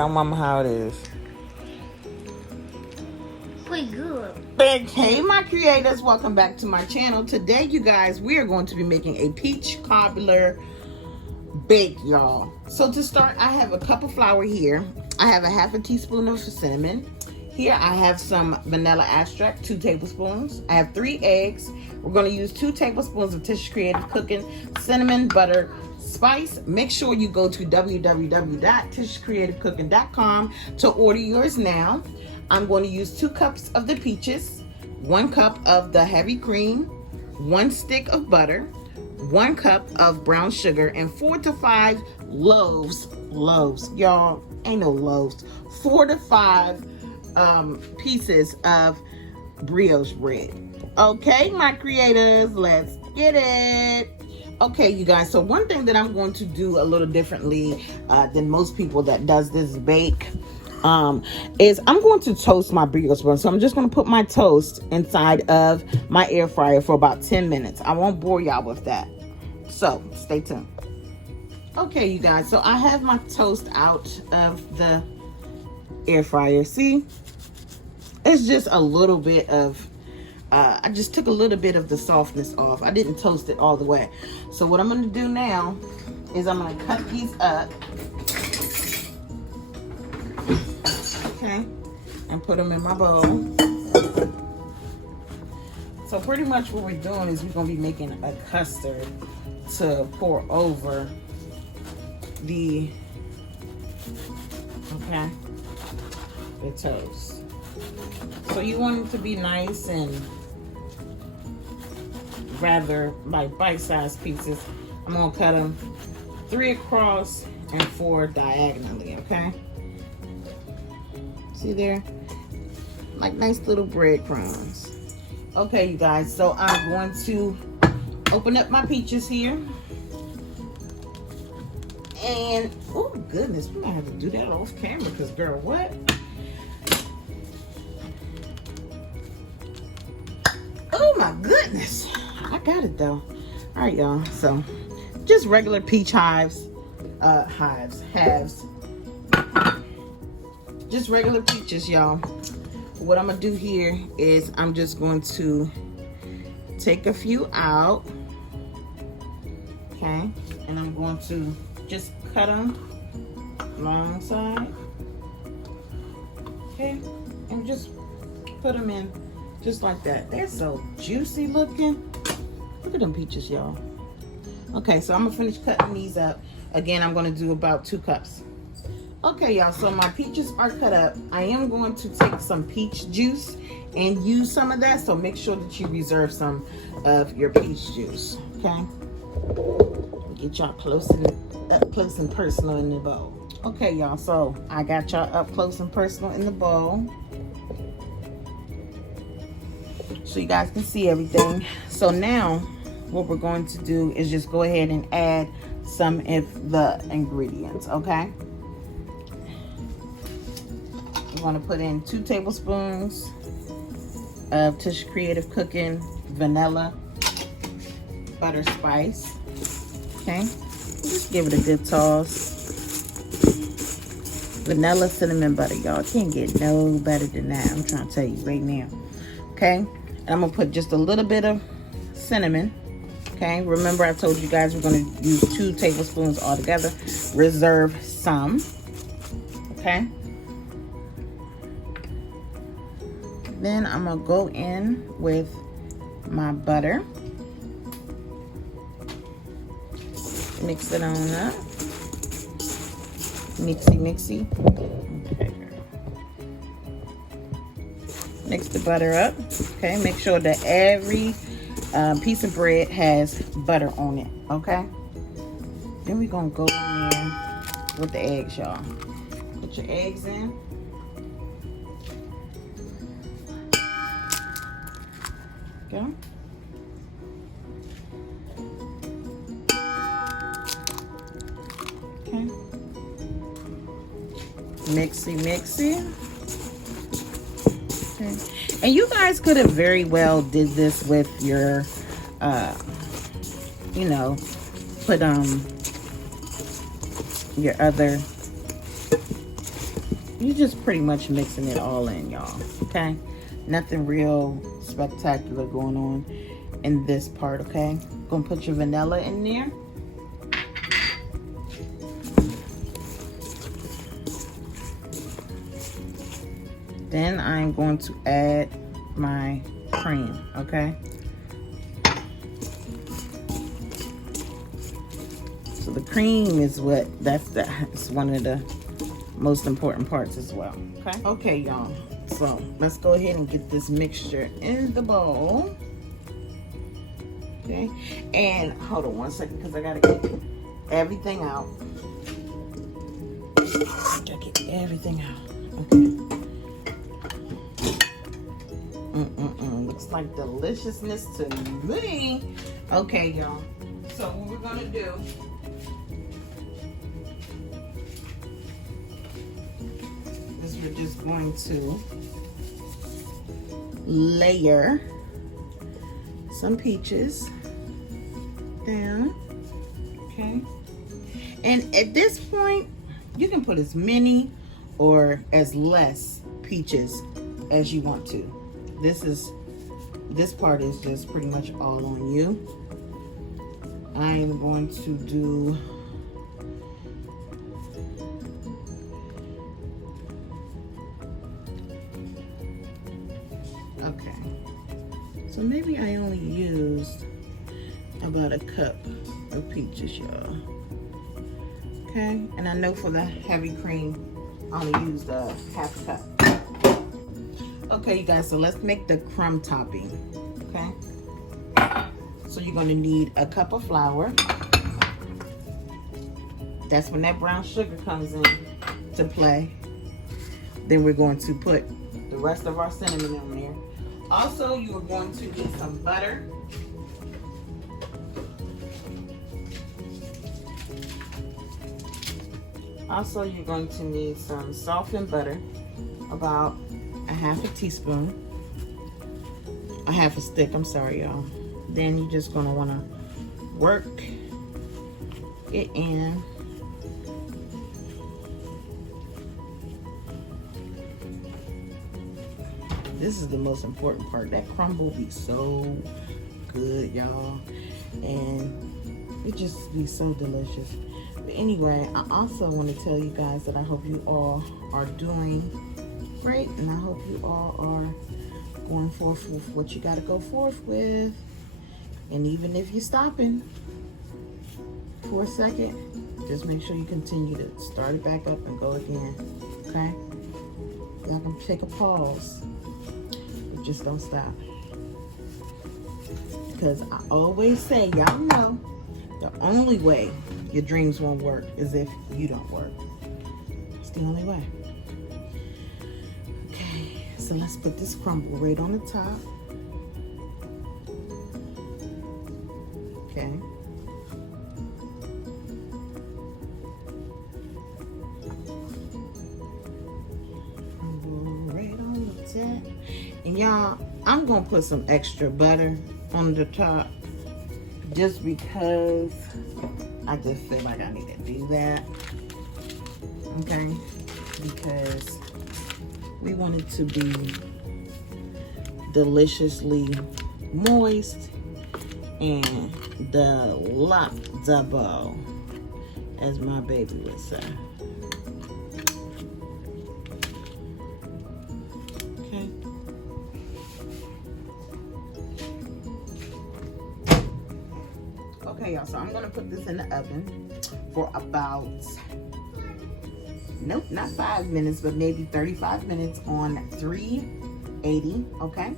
Tell mama how it is. Pretty good. Hey my creators, welcome back to my channel. Today you guys, we are going to be making a peach cobbler bake, y'all. So to start, I have a cup of flour here. I have a half a teaspoon of cinnamon. Here I have some vanilla extract, 2 tablespoons. I have 3 eggs. We're going to use 2 tablespoons of Tish Creative Cooking, cinnamon, butter, spice. Make sure you go to www.tishcreativecooking.com to order yours now. I'm going to use 2 cups of the peaches, 1 cup of the heavy cream, 1 stick of butter, 1 cup of brown sugar, and 4 to 5 loaves, y'all, ain't no loaves, 4 to 5 pieces of brioche bread. Okay, my creators, let's get it. Okay, you guys, so one thing that I'm going to do a little differently than most people that does this bake is I'm going to toast my brioche bun. So I'm just going to put my toast inside of my air fryer for about 10 minutes. I won't bore y'all with that, so stay tuned. Okay, you guys, so I have my toast out of the air fryer. See, it's just a little bit of I just took a little bit of the softness off. I didn't toast it all the way. So what I'm going to do now is I'm going to cut these up, okay, and put them in my bowl. So pretty much what we're doing is we're going to be making a custard to pour over the toast. So you want it to be nice and rather like bite-sized pieces. I'm gonna cut them 3 across and 4 diagonally, okay? See there? Like nice little breadcrumbs. Okay, you guys, so I'm going to open up my peaches here. And, oh goodness, we might have to do that off camera because, girl, what? Oh my goodness. I got it though. All right, y'all. So just regular peach halves. Just regular peaches, y'all. What I'm gonna do here is I'm just going to take a few out. Okay. And I'm going to just cut them alongside. Okay. And just put them in just like that. They're so juicy looking. Look at them peaches, y'all. Okay, so I'm gonna finish cutting these up. Again, I'm gonna do about 2 cups. Okay, y'all, so my peaches are cut up. I am going to take some peach juice and use some of that, so make sure that you reserve some of your peach juice, okay? Get y'all up close and personal in the bowl. Okay, y'all, so I got y'all up close and personal in the bowl, so you guys can see everything. So now what we're going to do is just go ahead and add some of the ingredients, okay? We're going to put in 2 tablespoons of Tish Creative Cooking vanilla butter spice, okay? Just give it a good toss. Vanilla cinnamon butter, y'all. Can't get no better than that. I'm trying to tell you right now, okay? And I'm gonna put just a little bit of cinnamon, okay? Remember I told you guys we're gonna use 2 tablespoons altogether. Reserve some, okay? Then I'm gonna go in with my butter. Mix it on up. Mixy. Okay. Mix the butter up, okay? Make sure that every piece of bread has butter on it, okay? Then we're gonna go in there with the eggs, y'all. Put your eggs in. Go. Okay. Mixy. Okay. And you guys could have very well did this with your, you know, put your other you're just pretty much mixing it all in, y'all. Okay, nothing real spectacular going on in this part. Okay, gonna put your vanilla in there. Then I'm going to add my cream. Okay, so the cream is that's one of the most important parts as well. Okay, y'all, so let's go ahead and get this mixture in the bowl. Okay, and hold on one second because I gotta get everything out. Gotta get everything out. Okay. Looks like deliciousness to me. Okay, y'all, so what we're gonna do is we're just going to layer some peaches down. Okay, and at this point you can put as many or as less peaches as you want to. This part is just pretty much all on you. I'm going to do okay, so maybe I only used about a cup of peaches, y'all. Okay, and I know for the heavy cream I only used a half cup. Okay, you guys, so let's make the crumb topping. Okay, so you're going to need a cup of flour. That's when that brown sugar comes in to play. Then we're going to put the rest of our cinnamon in there. Also, you are going to need some butter. Also, you're going to need some softened butter, about a half a teaspoon, a half a stick, I'm sorry, y'all. Then you're just gonna wanna work it in. This is the most important part. That crumble will be so good, y'all, and it just be so delicious. But anyway, I also want to tell you guys that I hope you all are doing great, and I hope you all are going forth with what you got to go forth with. And even if you're stopping for a second, just make sure you continue to start it back up and go again. Okay, y'all can take a pause, but just don't stop, because I always say, y'all know, the only way your dreams won't work is if you don't work. It's the only way. So let's put this crumble right on the top. Okay. Crumble right on the top. And y'all, I'm gonna put some extra butter on the top just because I just feel like I need to do that. Okay, because we want it to be deliciously moist and delectable, as my baby would say. Okay. Okay, y'all, so I'm gonna put this in the oven for about, nope, not 5 minutes, but maybe 35 minutes on 380, okay?